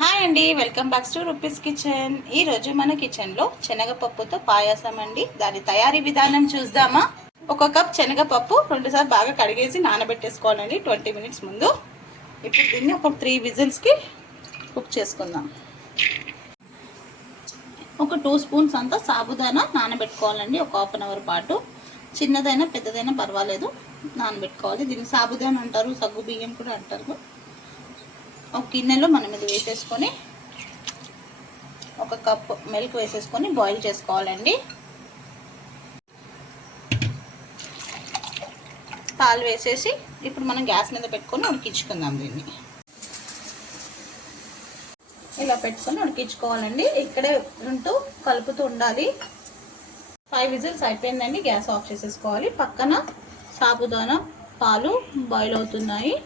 Hi అండి, welcome back to rupees kitchen. ఈరోజు మన కిచెన్లో శనగపప్పుతో పాయసం అండి. దాని తయారీ విధానం చూద్దామా. ఒక కప్ శనగపప్పు 2 సార్లు బాగా కడిగేసి నానబెట్టేసుకోవాలండి 20 మినిట్స్ ముందు. ఇప్పుడు దీన్ని ఒక 3 విజిల్స్కి కుక్ చేసుకుందాం. ఒక 2 స్పూన్స్ అంతా సాబుదానా నానబెట్టుకోవాలండి. ఒక హాఫ్ అన్ అవర్ పాటు, చిన్నదైనా పెద్దదైనా పర్వాలేదు, నానబెట్టుకోవాలి. దీన్ని సాబుదానా అంటారు, సగ్గు బియ్యం కూడా అంటారు. ఒక గిన్నెలో మనం ఇది వేసేసుకొని ఒక కప్ మిల్క్ వేసేసుకొని బాయిల్ చేసుకోవాలండి. పాలు వేసేసి ఇప్పుడు మనం గ్యాస్ మీద పెట్టుకొని ఉడికించుకుందాం. దీన్ని ఇలా పెట్టుకొని ఉడికించుకోవాలండి. ఇక్కడే ఉంటూ కలుపుతూ ఉండాలి. 5 విజిల్స్ అయిపోయిందండి. గ్యాస్ ఆఫ్ చేసేసుకోవాలి. పక్కన సాబుదానా పాలు బాయిల్ అవుతున్నాయి.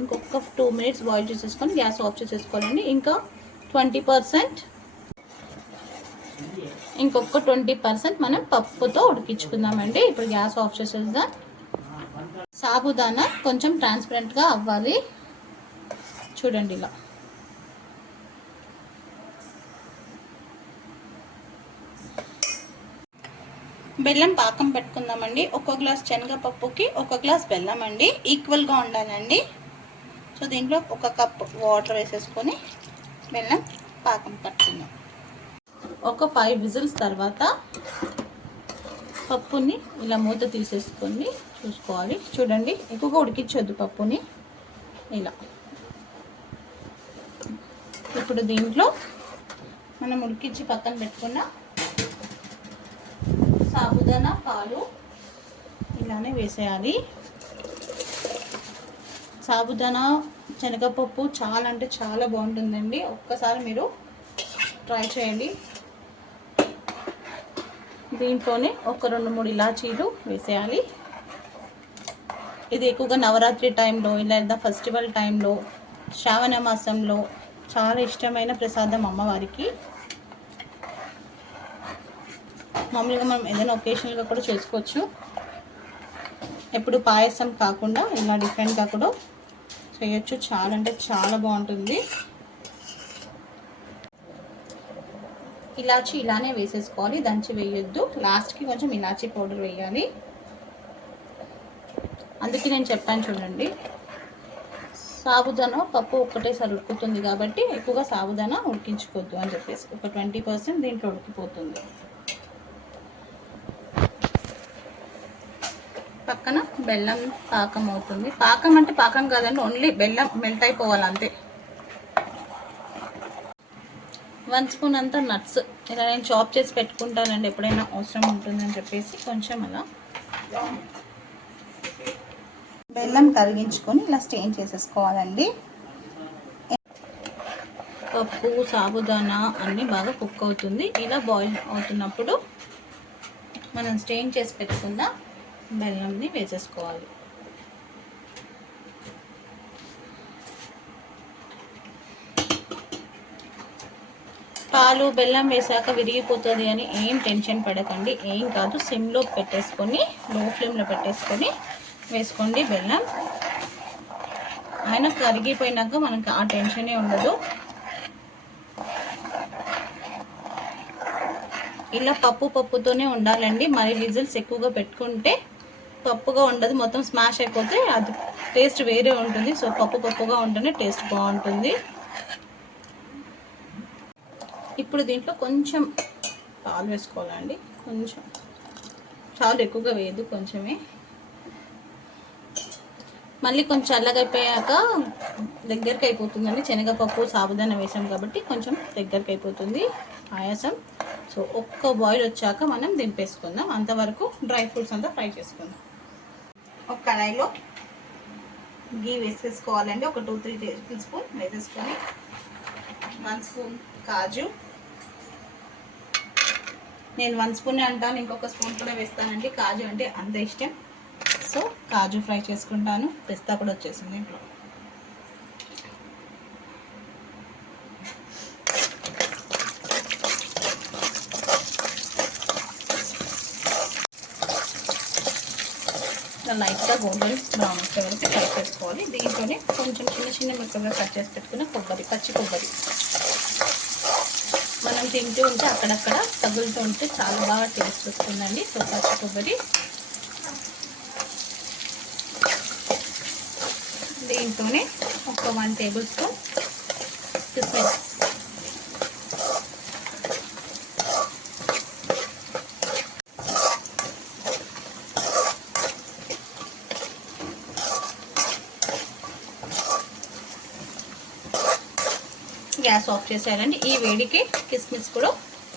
ఇంకొక 2 మినిట్స్ బాయిల్ చేసేసుకొని గ్యాస్ ఆఫ్ చేసేసుకోవాలండి. ఇంకా 20%, ఇంకొక 20% మనం పప్పుతో ఉడికించుకుందామండి. ఇప్పుడు గ్యాస్ ఆఫ్ చేసేద్దాం. సాబుదానా కొంచెం ట్రాన్స్పరెంట్గా అవ్వాలి. చూడండి ఇలా. బెల్లం పాకం పెట్టుకుందామండి. 1 గ్లాస్ శనగపప్పుకి 1 గ్లాస్ బెల్లం అండి, ఈక్వల్గా ఉండాలండి. సో దీంట్లో 1 కప్ వాటర్ వేసేసుకొని బెల్లం పాకం పట్టుకుందాం. ఒక 5 విజిల్స్ తర్వాత పప్పుని ఇలా మూత తీసేసుకొని చూసుకోవాలి. చూడండి, ఎక్కువగా ఉడికించొద్దు పప్పుని. ఇలా ఇప్పుడు దీంట్లో మనం ఉడికించి పక్కన పెట్టుకున్న సాబుదానా పాలు ఇలానే వేసేయాలి. సాబుదానా శనగపప్పు చాలా అంటే చాలా బాగుంటుందండి. ఒక్కసారి మీరు ట్రై చేయండి. దీంట్లోనే ఒక 2-3 ఇలాచీలు వేసేయాలి. ఇది ఎక్కువగా నవరాత్రి టైంలో, లేదా ఫెస్టివల్ టైంలో, శ్రావణ మాసంలో చాలా ఇష్టమైన ప్రసాదం అమ్మవారికి. మామూలుగా మనం ఏదైనా ఒకేషనల్గా కూడా చేసుకోవచ్చు. ఎప్పుడు పాయసం కాకుండా ఇలా డిఫరెంట్గా కూడా చేయొచ్చు. చాలా అంటే చాలా బాగుంటుంది. ఇలాచీ ఇలానే వేసేసుకోవాలి, దంచి వేయొద్దు. లాస్ట్కి కొంచెం ఇలాచీ పౌడర్ వేయాలి. అందుకే నేను చెప్పాను చూడండి, సాబుదానా పప్పు ఒక్కటేసారి ఉడుకుతుంది కాబట్టి ఎక్కువగా సాబుదానా ఉడికించుకోవద్దు అని చెప్పేసి. ఒక 20% దీంట్లో ఉడికిపోతుంది. పక్కన బెల్లం పాకం అవుతుంది. పాకం అంటే పాకం కాదండి, ఓన్లీ బెల్లం మెల్ట్ అయిపోవాలి అంతే. 1 స్పూన్ అంతా నట్స్ ఇలా నేను చాప్ చేసి పెట్టుకుంటానండి, ఎప్పుడైనా అవసరం ఉంటుందని చెప్పేసి. కొంచెం అలా బెల్లం కరిగించుకొని ఇలా స్టెయిన్ చేసేసుకోవాలండి. పప్పు సాబుదానా అన్నీ బాగా కుక్ అవుతుంది. ఇలా బాయిల్ అవుతున్నప్పుడు మనం స్టెయిన్ చేసి పెట్టుకున్న బెల్లంని వేసేసుకోవాలి. పాలు బెల్లం వేసాక విరిగిపోతుంది అని ఏం టెన్షన్ పడకండి. ఏం కాదు, సిమ్లో పెట్టేసుకొని లో ఫ్లేమ్లో పెట్టేసుకొని వేసుకోండి. బెల్లం ఆయన కరిగిపోయినాక మనకి ఆ టెన్షనే ఉండదు. ఇలా పప్పుతోనే ఉండాలండి. మరి విజిల్స్ ఎక్కువగా పెట్టుకుంటే పప్పుగా ఉండదు, మొత్తం స్మాష్ అయిపోతే అది టేస్ట్ వేరే ఉంటుంది. సో పప్పుగా ఉంటేనే టేస్ట్ బాగుంటుంది. ఇప్పుడు దీంట్లో కొంచెం పాలు వేసుకోవాలండి. కొంచెం చాలు, ఎక్కువగా వేయదు, కొంచెమే. మళ్ళీ కొంచెం చల్లగా అయిపోయాక దగ్గరికి అయిపోతుందండి. శనగపప్పు సాబుదానా వేసాం కాబట్టి కొంచెం దగ్గరికి అయిపోతుంది పాయసం. సో ఒక్క బాయిల్ వచ్చాక మనం దింపేసుకుందాం. అంతవరకు డ్రై ఫ్రూట్స్ అంతా ఫ్రై చేసుకుందాం. ఒక కడాయిలో గీ వేసేసుకోవాలండి. ఒక 2-3 టేబుల్ స్పూన్ వేసేసుకొని 1 స్పూన్ కాజు, నేను 1 స్పూన్ అంటాను, ఇంకొక స్పూన్ కూడా వేస్తానండి. కాజు అంటే అంత ఇష్టం, సో కాజు ఫ్రై చేసుకుంటాను. పిస్తా కూడా వచ్చేసింది ఇంట్లో. లైట్గా గోల్డెన్ బ్రౌన్ వచ్చే వరకు ఫ్రై చేసుకోవాలి. దీంట్లోనే కొంచెం చిన్న చిన్న ముక్కలుగా కట్ చేసి పెట్టుకున్న కొబ్బరి, పచ్చి కొబ్బరి మనం తింటూ ఉంటే అక్కడక్కడ తగులుతూ ఉంటే చాలా బాగా టేస్ట్ వస్తుందండి. సో పచ్చి కొబ్బరి, దీంట్లోనే ఒక 1 టేబుల్ స్పూన్ కిస్మిస్, గ్యాస్ ఆఫ్ చేసేయాలండి. ఈ వేడికి కిస్మిస్ కూడా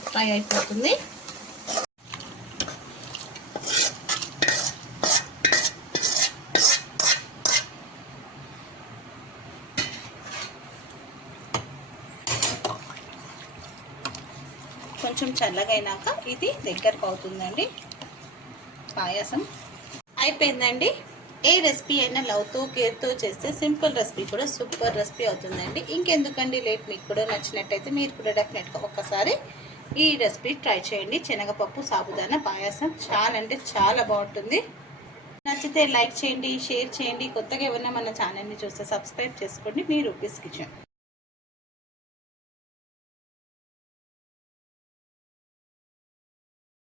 ఫ్రై అయిపోతుంది. కొంచెం చల్లగా అయినాక ఇది దగ్గరకు అవుతుందండి. పాయసం అయిపోయిందండి. ఏ రెసిపీ అయినా లవ్తో కేర్తో చేస్తే సింపుల్ రెసిపీ కూడా సూపర్ రెసిపీ అవుతుందండి. ఇంకెందుకండి లేట్. మీకు కూడా నచ్చినట్టయితే మీరు కూడా డెఫినెట్గా ఒక్కసారి ఈ రెసిపీ ట్రై చేయండి. శనగపప్పు సాబుదానా పాయసం చాలా అంటే చాలా బాగుంటుంది. నచ్చితే లైక్ చేయండి, షేర్ చేయండి. కొత్తగా ఏమైనా మన ఛానల్ని చూస్తే సబ్స్క్రైబ్ చేసుకోండి. మీ రూపీస్ కిచెన్.